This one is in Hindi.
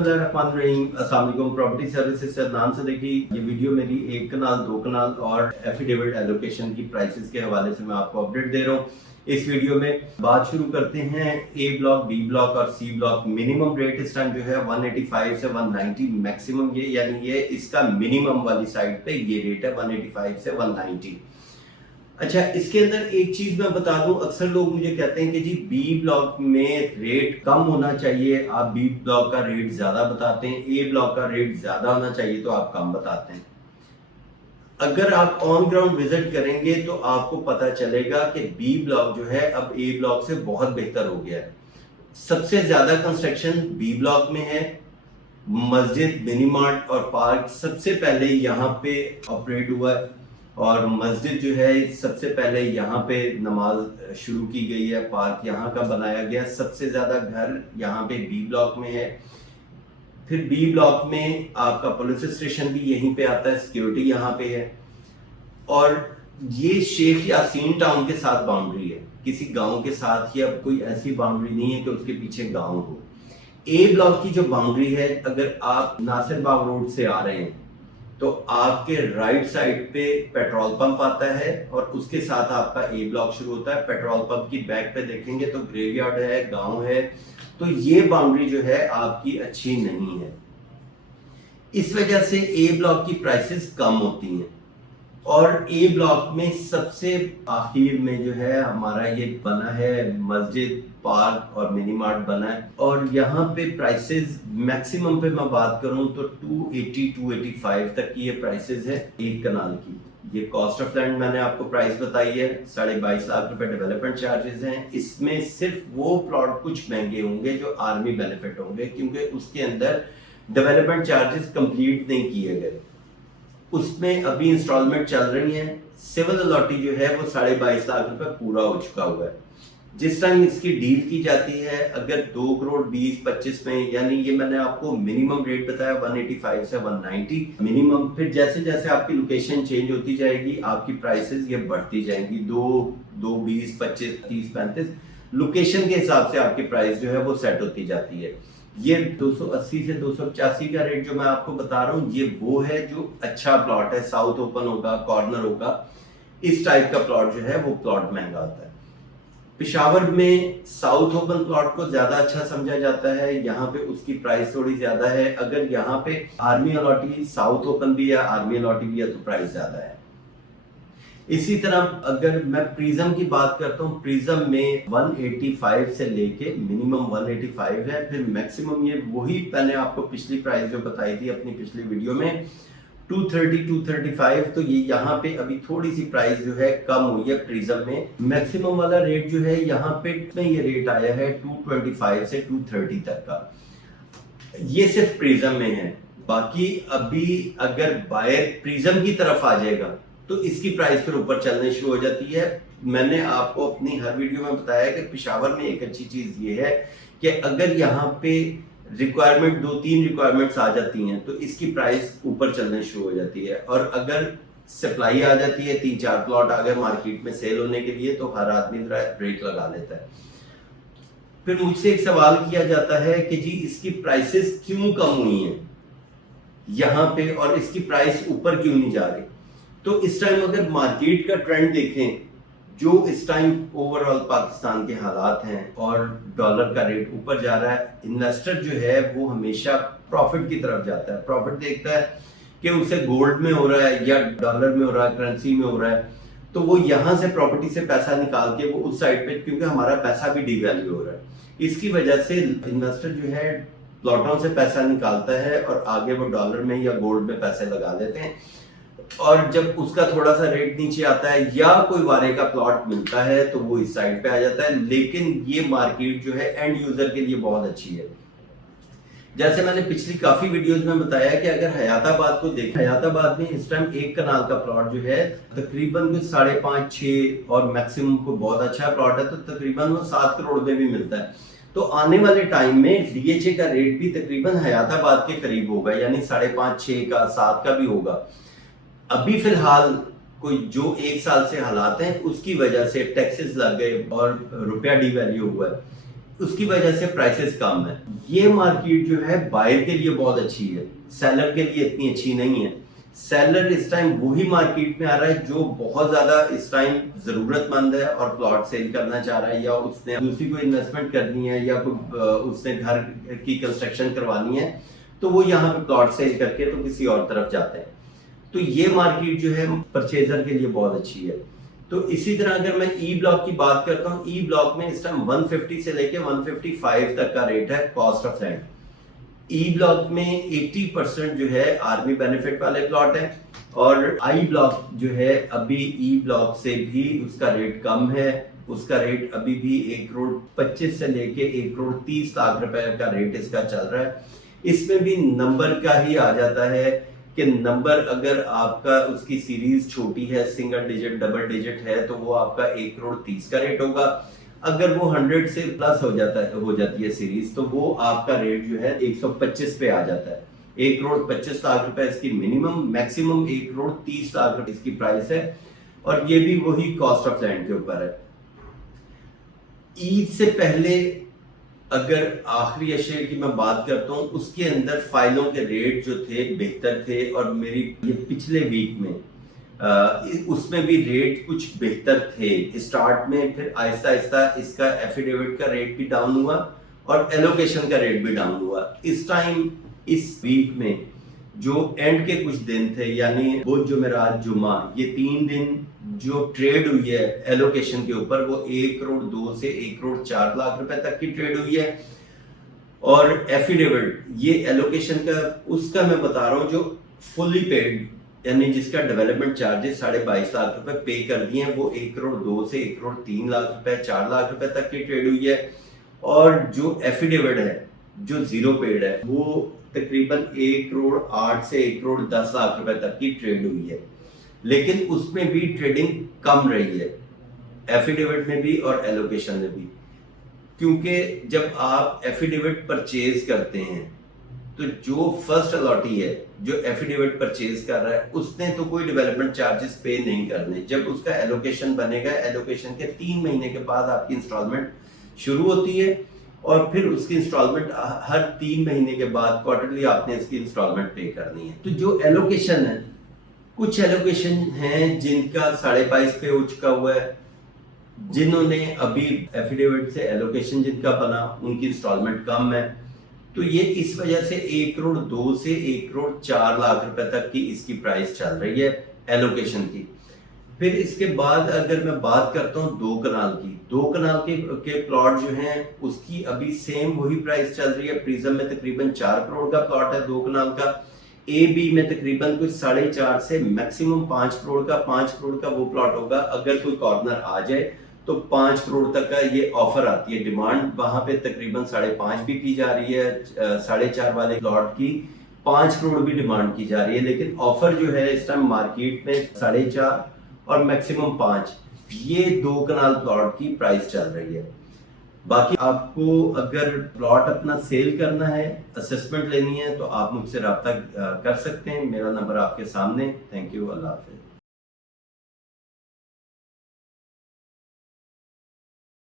बिस्मिल्लाहिर्रहमानिर्रहीम। अस्सलाम वालेकुम। प्रॉपर्टी सर्विसेज से नाम से देखिए, ये वीडियो मेरी एक कनाल, दो कनाल और एफिडेविट एलोकेशन की प्राइसेस के हवाले से मैं आपको अपडेट दे रहा हूँ। इस वीडियो में बात शुरू करते हैं ए ब्लॉक, बी ब्लॉक और सी ब्लॉक। मिनिमम रेट इस टाइम जो है 185 से 190, मैक्सिमम ये यानी ये इसका मिनिमम वाली साइड पे ये रेट है 185 से 190। अच्छा, इसके अंदर एक चीज मैं बता दूं, अक्सर लोग मुझे कहते हैं कि जी बी ब्लॉक में रेट कम होना चाहिए, आप बी ब्लॉक का रेट ज्यादा बताते हैं, ए ब्लॉक का रेट ज्यादा होना चाहिए तो आप कम बताते हैं। अगर आप ऑन ग्राउंड विजिट करेंगे तो आपको पता चलेगा कि बी ब्लॉक जो है अब ए ब्लॉक से बहुत बेहतर हो गया है। सबसे ज्यादा कंस्ट्रक्शन बी ब्लॉक में है। मस्जिद, मिनी मार्ट और पार्क सबसे पहले यहाँ पे ऑपरेट हुआ है और मस्जिद जो है सबसे पहले यहाँ पे नमाज शुरू की गई है। पार्क यहाँ का बनाया गया। सबसे ज़्यादा घर यहाँ पे बी ब्लॉक में है। फिर बी ब्लॉक में आपका पुलिस स्टेशन भी यहीं पे आता है, सिक्योरिटी यहाँ पे है। और ये शेख यासीन टाउन के साथ बाउंड्री है, किसी गांव के साथ या कोई ऐसी बाउंड्री नहीं है कि उसके पीछे गांव हो। ए ब्लॉक की जो बाउंड्री है, अगर आप नासिर बाग रोड से आ रहे हैं तो आपके राइट साइड पे पेट्रोल पंप आता है और उसके साथ आपका ए ब्लॉक शुरू होता है। पेट्रोल पंप की बैक पे देखेंगे तो ग्रेवयार्ड है, गांव है। तो ये बाउंड्री जो है आपकी अच्छी नहीं है। इस वजह से ए ब्लॉक की प्राइसेस कम होती हैं। और ए ब्लॉक में सबसे आखिर में जो है हमारा ये बना है मस्जिद, पार्क और मिनी मार्ट बना है। और यहाँ पे प्राइसेस मैक्सिमम पे मैं बात करूं तो 280-285 तक की ये प्राइसेस है एक कनाल की। ये कॉस्ट ऑफ लैंड मैंने आपको प्राइस बताई है, 22.5 लाख रुपए डेवलपमेंट चार्जेस हैं। इसमें सिर्फ वो प्लॉट कुछ महंगे होंगे जो आर्मी बेनिफिट होंगे, क्योंकि उसके अंदर डेवलपमेंट चार्जेस कंप्लीट नहीं किए गए। उसमें अभी इंस्टॉलमेंट चल रही है। सिविल अलॉटी जो है वो 22.5 लाख रुपए पूरा हो चुका हुआ है। जिस टाइम इसकी डील की जाती है, अगर 2 करोड़ 20-25 में, यानी ये मैंने आपको मिनिमम रेट बताया 185 से 190 मिनिमम। फिर जैसे जैसे आपकी लोकेशन चेंज होती जाएगी आपकी प्राइसेस ये बढ़ती जाएंगी। 2, 20, 25, 30, 35 लोकेशन के हिसाब से आपकी प्राइस जो है वो सेट होती जाती है। ये 280 से 285 का रेट जो मैं आपको बता रहा हूँ, ये वो है जो अच्छा प्लॉट है, साउथ ओपन होगा, कॉर्नर होगा, इस टाइप का प्लॉट जो है वो प्लॉट महंगा होता है। पेशावर में साउथ ओपन प्लॉट को ज्यादा अच्छा समझा जाता है, यहाँ पे उसकी प्राइस थोड़ी ज्यादा है। अगर यहाँ पे आर्मी अलॉटी साउथ ओपन भी है, आर्मी अलॉटी भी है, तो प्राइस ज्यादा है। इसी तरह अगर मैं प्रिज्म की बात करता हूँ, प्रिज्म में 185 से लेके मिनिमम 185 है। फिर मैक्सिमम ये वही मैंने आपको पिछली प्राइस जो बताई थी अपनी पिछली वीडियो में 230-235। तो ये यहाँ पे अभी थोड़ी सी प्राइस जो है कम हुई है प्रिज्म में। मैक्सिमम वाला रेट जो है यहाँ पे ये रेट आया है 225 से 230 तक का। ये सिर्फ प्रिज्म में है। बाकी अभी अगर बायर प्रिज्म की तरफ आ जाएगा तो इसकी प्राइस फिर ऊपर चलने शुरू हो जाती है। मैंने आपको अपनी हर वीडियो में बताया कि पेशावर में एक अच्छी चीज ये है कि अगर यहाँ पे रिक्वायरमेंट 2-3 रिक्वायरमेंट्स आ जाती हैं तो इसकी प्राइस ऊपर चलने शुरू हो जाती है। और अगर सप्लाई आ जाती है, 3-4 प्लॉट आ गए मार्केट में सेल होने के लिए, तो हर आदमी रेट लगा लेता है। फिर मुझसे एक सवाल किया जाता है कि जी इसकी प्राइसेस क्यों कम हुई हैं यहाँ पे और इसकी प्राइस ऊपर क्यों नहीं जा रही। तो इस टाइम अगर मार्केट का ट्रेंड देखें, जो इस टाइम ओवरऑल पाकिस्तान के हालात हैं और डॉलर का रेट ऊपर जा रहा है, इन्वेस्टर जो है वो हमेशा प्रॉफिट की तरफ जाता है। प्रॉफिट देखता है कि उसे गोल्ड में हो रहा है या डॉलर में हो रहा है, करेंसी में हो रहा है, तो वो यहाँ से प्रॉपर्टी से पैसा निकाल के वो उस साइड पे, क्योंकि हमारा पैसा भी डिवैल्यू हो रहा है, इसकी वजह से इन्वेस्टर जो है प्लॉटों से पैसा निकालता है और आगे वो डॉलर में या गोल्ड में पैसे लगा देते हैं। और जब उसका थोड़ा सा रेट नीचे आता है या कोई वारे का प्लॉट मिलता है तो वो इस साइड पे आ जाता है। लेकिन ये मार्केट जो है एंड यूजर के लिए बहुत अच्छी है। जैसे मैंने पिछली काफी वीडियोस में बताया कि अगर हयाताबाद को देखें, हयाताबाद में इस टाइम एक कनाल का प्लॉट जो है तकरीबन 5.5-6 और मैक्सिमम को बहुत अच्छा प्लॉट है तो तकरीबन वो 7 करोड़ में भी मिलता है। तो आने वाले टाइम में डीएचए का रेट भी तकरीबन हयाताबाद के करीब होगा, यानी 5.5-6 का, 7 का भी होगा। अभी फिलहाल कोई जो 1 साल से हालात हैं उसकी वजह से टैक्सेस लग गए और रुपया डिवैल्यू हुआ है, उसकी वजह से प्राइसेस कम है। ये मार्केट जो है बायर के लिए बहुत अच्छी है, सेलर के लिए इतनी अच्छी नहीं है। सेलर इस टाइम वही मार्केट में आ रहा है जो बहुत ज्यादा इस टाइम जरूरतमंद है और प्लॉट सेल करना चाह रहा है, या उसने दूसरी कोई इन्वेस्टमेंट करनी है, या उसने घर की कंस्ट्रक्शन करवानी है, तो वो यहाँ पे प्लॉट सेल करके तो किसी और तरफ जाते हैं। तो ये मार्केट जो है परचेजर के लिए बहुत अच्छी है। तो इसी तरह अगर मैं ई ब्लॉक की बात करता हूँ, ई ब्लॉक में इस टाइम 150 से लेके 155 तक का रेट है cost of land. E block में 80% जो है आर्मी बेनिफिट वाले प्लॉट है, और आई ब्लॉक जो है अभी ई ब्लॉक से भी उसका रेट कम है। उसका रेट अभी भी 1,25 से लेके 1,30 लाख रुपए का रेट इसका चल रहा है। इसमें भी नंबर का ही आ जाता है कि नंबर अगर आपका उसकी सीरीज छोटी है, सिंगल डिजिट डबल डिजिट है, तो वो आपका 1,30 का रेट होगा। अगर वो 100 से प्लस हो जाती है सीरीज, तो वो आपका रेट जो है 125 पे आ जाता है। 1,25 लाख रुपए इसकी मिनिमम, मैक्सिमम 1,30 लाख रुपए इसकी प्राइस है, और ये भी वही कॉस्ट ऑफ लैंड के ऊपर है। ईद से पहले अगर आखिरी अशे की मैं बात करता हूँ, उसके अंदर फाइलों के रेट जो थे बेहतर थे, और मेरी ये पिछले वीक में उसमें भी रेट कुछ बेहतर थे स्टार्ट में। फिर आहिस्ता आहिस्ता इसका एफिडेविट का रेट भी डाउन हुआ और एलोकेशन का रेट भी डाउन हुआ। इस टाइम इस वीक में जो एंड के कुछ दिन थे, यानी बुध जुमेरात जुमा, ये 3 दिन जो ट्रेड हुई है एलोकेशन के ऊपर, वो 1,02 से 1,04 लाख रुपए तक की ट्रेड हुई है। और एफिडेविट ये एलोकेशन का उसका मैं बता रहा हूँ जो फुली पेड, यानी जिसका डेवलपमेंट चार्जेस 22.5 लाख रुपए पे कर दिए हैं, वो 1,02 से 1,03 लाख रुपए 4 लाख रुपए तक की ट्रेड हुई है। और जो एफिडेविट है जो जीरो पेड है, वो तकरीबन 1,08 से 1,10 लाख रुपए तक की ट्रेड हुई है। लेकिन उसमें भी ट्रेडिंग कम रही है, एफिडेविट में भी और एलोकेशन में भी, क्योंकि जब आप एफिडेविट परचेज करते हैं तो जो फर्स्ट अलॉटी है जो एफिडेविट परचेज कर रहा है, उसने तो कोई डेवलपमेंट चार्जेस पे नहीं करने। जब उसका एलोकेशन बनेगा, एलोकेशन के 3 महीने के बाद आपकी इंस्टॉलमेंट शुरू होती है, और फिर उसकी इंस्टॉलमेंट हर 3 महीने के बाद क्वार्टरली आपने इसकी इंस्टॉलमेंट पे करनी है। तो जो एलोकेशन है, कुछ एलोकेशन हैं जिनका 22.5 पे हो चुका हुआ है, जिन्होंने अभी एफिडेविट से एलोकेशन जिनका बना उनकी इंस्टॉलमेंट कम है। तो ये इस वजह से 1,02 से 1,04 लाख रुपए तक की इसकी प्राइस चल रही है एलोकेशन की। फिर इसके बाद अगर मैं बात करता हूँ 2 कनाल की, 2 कनाल के प्लॉट जो हैं उसकी अभी सेम वही प्राइस चल रही है। प्रिज्म में तकरीबन 4 करोड़ का प्लॉट है 2 कनाल का, ए बी में तकरीबन कुछ 4.5 से मैक्सिमम 5 करोड़ का, 5 करोड़ का वो प्लॉट होगा। अगर कोई कॉर्नर आ जाए तो 5 करोड़ तक का ये ऑफर आती है। डिमांड वहां पे तकरीबन 5.5 भी की जा रही है, 4.5 वाले प्लॉट की 5 करोड़ भी डिमांड की जा रही है। लेकिन ऑफर जो है इस टाइम मार्केट में 4.5 और मैक्सिमम 5, ये 2 कनाल प्लॉट की प्राइस चल रही है। बाकी आपको अगर प्लॉट अपना सेल करना है, असेसमेंट लेनी है, तो आप मुझसे रब्ता कर सकते हैं। मेरा नंबर आपके सामने। Thank you, Allah Hafiz.